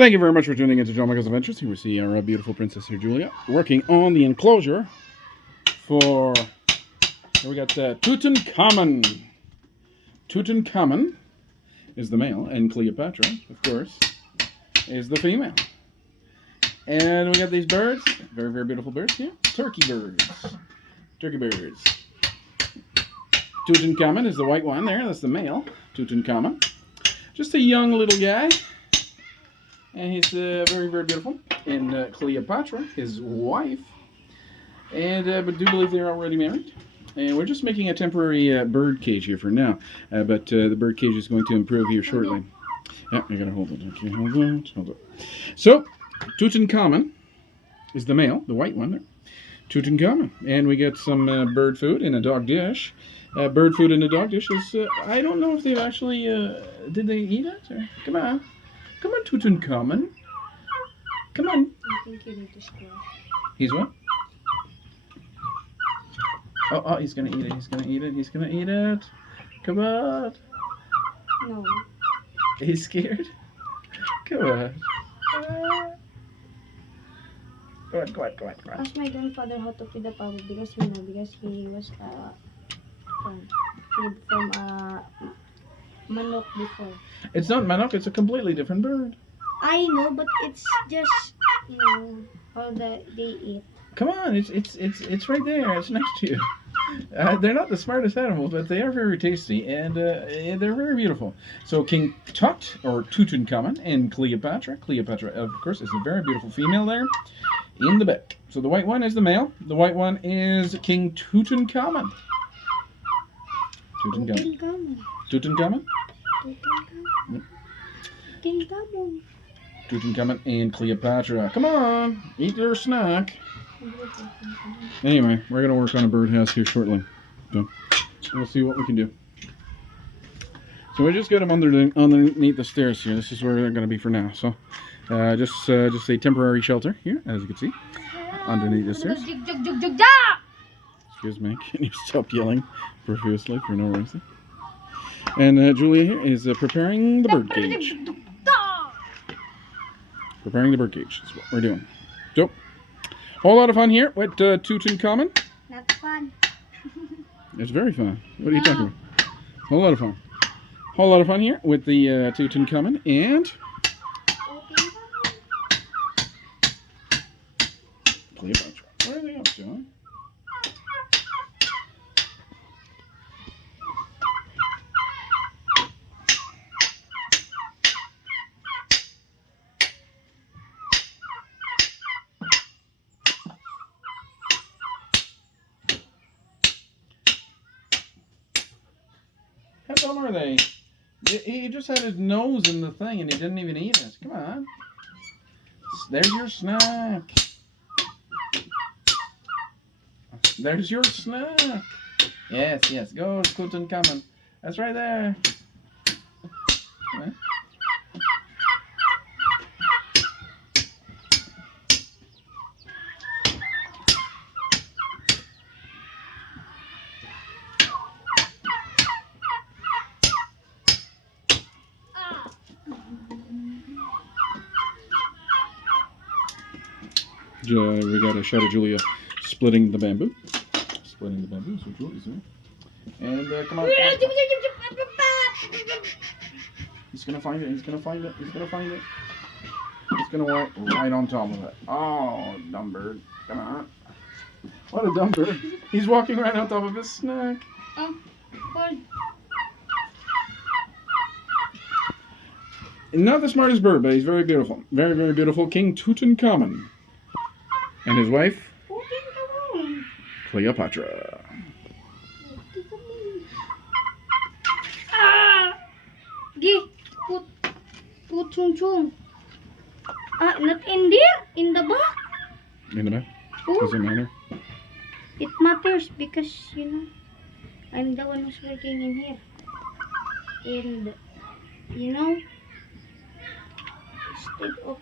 Thank you very much for tuning into John Michael's Adventures. Here we see our beautiful princess here, Julia, working on the enclosure for... Here we got Tutankamen. Tutankamen is the male, and Cleopatra, of course, is the female. And we got these birds, very, very beautiful birds here. Turkey birds. Turkey birds. Tutankamen is the white one there, that's the male, Tutankamen. Just a young little guy. And he's very, very beautiful. And Cleopatra, his wife. And but do believe they're already married. And we're just making a temporary bird cage here for now. But the bird cage is going to improve here shortly. Yeah, I gotta hold it. Okay, hold it. So, Tutankamen is the male, the white one there. Tutankamen. And we get some bird food in a dog dish. Bird food in a dog dish is, I don't know if they've actually, did they eat it? Or, come on. Come on, Tutankamen. Come on. I think you need to squash. He's what? Oh, he's gonna eat it. He's gonna eat it. He's gonna eat it. Come on. No. He's scared. Come on. Go on. Ask my grandfather how to feed the puppy because he was feed from manok before. It's not manok. It's a completely different bird. I know, but it's just how they eat. Come on, it's right there. It's next to you. They're not the smartest animals, but they are very tasty, and they're very beautiful. So King Tut, or Tutankamen, and Cleopatra. Cleopatra, of course, is a very beautiful female there in the back. So the white one is the male. The white one is King Tutankamen. Tutankamen. Tutankamen. Tutankamen and Cleopatra. Come on, eat your snack. Anyway, we're going to work on a birdhouse here shortly. So we'll see what we can do. So we just got them underneath the stairs here. This is where they're going to be for now. So just a temporary shelter here, as you can see, underneath the stairs. Excuse me, can you stop yelling profusely for no reason? And Julia here is preparing the bird cage. Preparing the bird cage is what we're doing. So, whole lot of fun here with Tutankamen. Not fun. It's very fun. What are you talking about? Whole lot of fun. Whole lot of fun here with the Tutankamen and Cleopatra. What are they up to, huh? How dumb are they? He just had his nose in the thing and he didn't even eat it. Come on. There's your snack. There's your snack. Yes. Go, Tutankamen. That's right there. We got a shot of Julia splitting the bamboo. So Julia's here. And come on. He's gonna find it. He's gonna walk right on top of it. Oh, dumb bird. Come on. What a dumb bird. He's walking right on top of his snack. Not the smartest bird, but he's very beautiful. Very, very beautiful. King Tutankamen. And his wife, Cleopatra. Put chung. Not in there, in the back. In the back? Oh. Does it matter? It matters because, I'm the one who's working in here. And, instead of